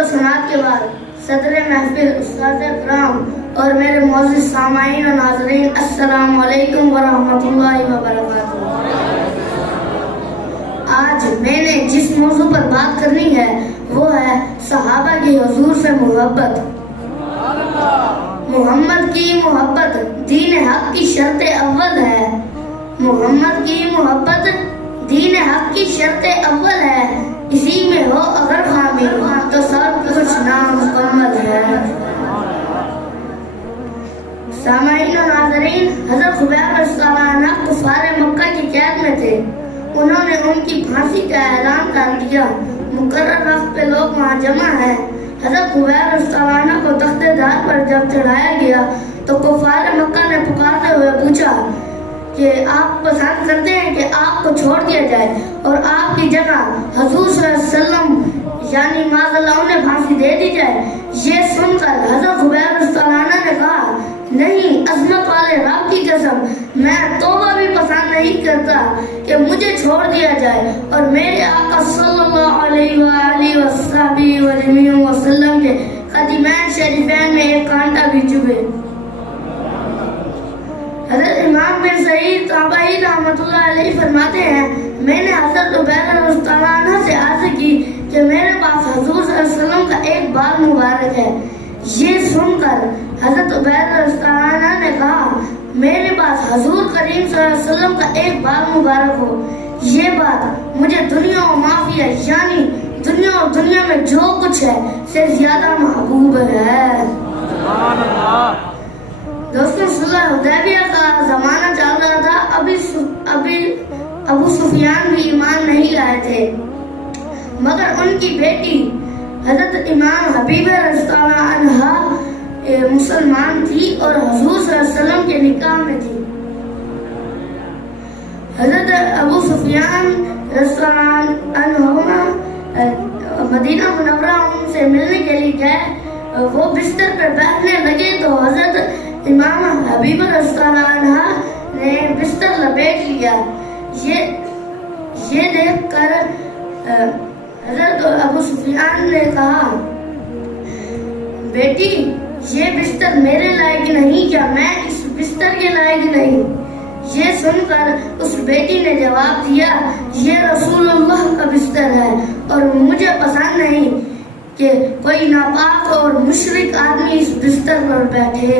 व सनात के बाद सदर महफिल उस्ताद इकराम और मेरे मोअज़्ज़िज़ सामाईन और नाज़रीन, अस्सलामु अलैकुम व रहमतुल्लाहि व बरकातुहू। आज मैंने जिस मौजू पर बात करनी है वो है सहाबा की हुजूर से मोहब्बत। मोहम्मद की मोहब्बत दीन हक की शर्त अव्वल है। मोहम्मद की मोहब्बत दीन हक की शर्त अव्वल है। इसी में हो अगर खामी तो सब कुछ नामुकम्मल है। सामाईन और नाज़रीन, हज़रत खुबैब रज़ियल्लाहु कुफ़ार मक्का की कैद में थे। उन्होंने उनकी फांसी का ऐलान कर दिया। मुकर्रर वक्त पे लोग वहाँ जमा है। हज़रत खुबैब रज़ियल्लाहु को तख्ते-दार पर जब चढ़ाया गया तो कुफ़ार मक्का ने पुकारते हुए पूछा कि आप पसंद करते हैं कि आपको छोड़ दिया जाए और आपकी जगह हुजूर सल्लल्लाहु अलैहि वसल्लम यानी माज़अल्लाह उन्हें फांसी दे दी जाए। ये सुनकर हज़रत खुबैब रज़ियल्लाहु ने कहा, नहीं, अज़मत वाले रब की कसम, मैं तौबा भी पसंद नहीं करता कि मुझे छोड़ दिया जाए और मेरे आका सल्लल्लाहु अलैहि वसल्लम के क़दमैन शरीफैन में एक कांटा भी चुभे। हज़रत इमाम बिन सईद ताबई रहमतुल्लाह अलैहि फरमाते हैं, मैंने हज़रत उबैदा रज़ियल्लाहु अन्हा से अर्ज़ की कि मेरे पास हुजूर सल्लल्लाहु अलैहि वसल्लम का एक बाल मुबारक है। ये सुनकर हज़रत उबैदा रज़ियल्लाहु अन्हा ने कहा, मेरे पास हुजूर करीम सल्लल्लाहु अलैहि वसल्लम का एक बाल मुबारक हो। ये बात मुझे दुनिया और माफिया यानी दुनिया और दुनिया में जो कुछ है से ज्यादा महबूब है। दोस्तों, सुलह हुदैबिया का जमाना चल रहा था। अभी अबू सुफियान भी ईमान नहीं लाए थे, मगर उनकी बेटी हजरत इमाम हबीबा रज़ियल्लाहु अन्हा मुसलमान थी और हुजूर सल्लल्लाहु अलैहि वसल्लम के निकाह में थी। हजरत अबू सुफियान रज़ियल्लाहु अन्हुमा मदीना मुनव्वरा उनसे मिलने के लिए गए। वो बिस्तर पर बैठने लगे तो हजरत इमाम हबीबा रज़ियल्लाहु अन्हा ने बिस्तर लपेट लिया। ये देखकर हजरत अबू सुफियान ने कहा, बेटी, ये बिस्तर मेरे लायक नहीं, क्या मैं इस बिस्तर के लायक नहीं? ये सुनकर उस बेटी ने जवाब दिया, ये रसूलुल्लाह का बिस्तर है और मुझे पसंद नहीं कि कोई नापाक और मुशरिक आदमी इस बिस्तर पर बैठे।